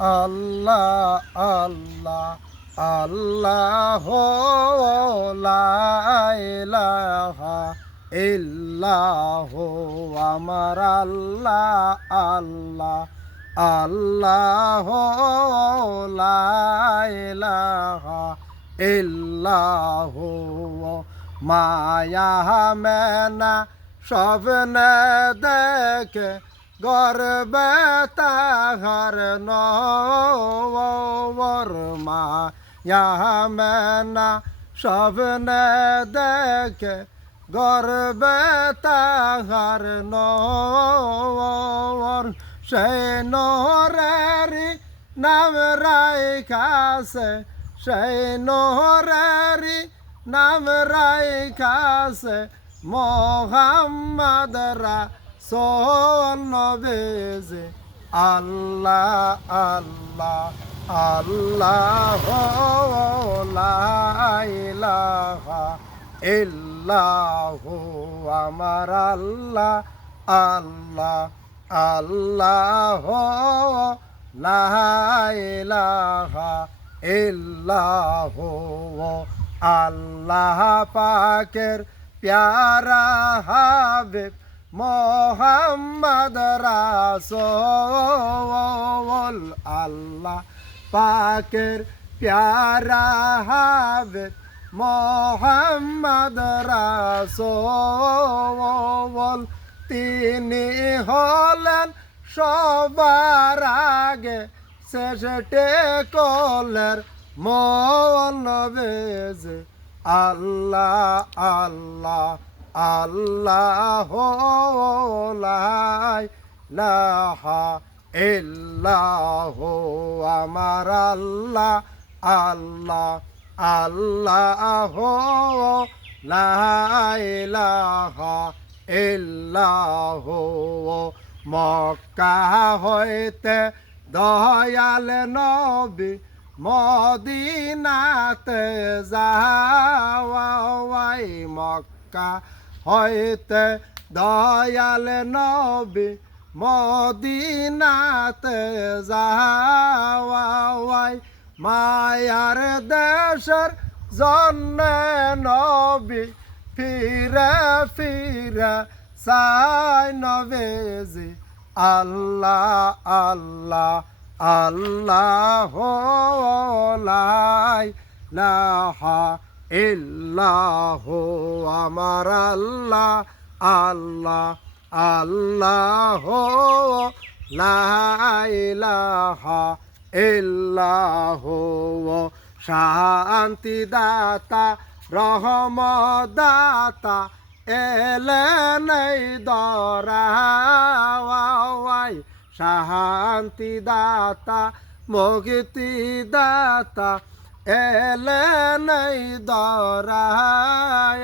আল্লাহ আল্লাহ আল্লাহ লা ইলাহা ইল্লাহ আমার আল্লাহ আল্লাহ আল্লাহ লা ইলাহা ইল্লাহ মায়া মেনা স্বপ্নে দেখে গর্বে তাহার নবর মায়া মেনা স্বপ্নে দেখে গর্বে তাহার নবর সেই নরেরি নাম রাইখাছে সেই নরেরি নাম রাইখাছে মোহাম্মদ রাসূল নবীজি আল্লাহ আল্লাহ আল্লাহ লা ইলাহা ইল্লাহ আমার আল্লাহ আল্লাহ আল্লাহ লা ইলাহা ইল্লাহ আল্লাহ পাকের প্যারা হাবিব মোহাম্মদ রাসূল আল্লাহ পাকের প্যারা হাবিব মোহাম্মদ রাসূল তিনি হলেন সবার আগে শেষে কলের মৌল নবীজি আল্লাহ আল্লাহ আল্লাহ লা ইলাহা ইল্লাহ আমার আল্লাহ আল্লাহ আল্লাহ লা ইলাহা ইল্লাহ মক্কা হইতে দয়াল নবী মদিনাতে যাওয়াই মক্কা হইতে দয়াল নবী মদিনাতে যাওয়াই মায়ার দেশের জন্যে নবী ফিরে ফিরে চাই নবীজি আল্লাহ আল্লাহ আল্লাহ লা ইলাহা ইল্লাহ আমার আল্লাহ আল্লাহ আল্লাহ লা ইলাহা ইল্লাহ শান্তি দাতা রহমদাতা এলেন এই দরাওয়াই শান্তি দাতা মুক্তি দাতা এলেন এই দরায়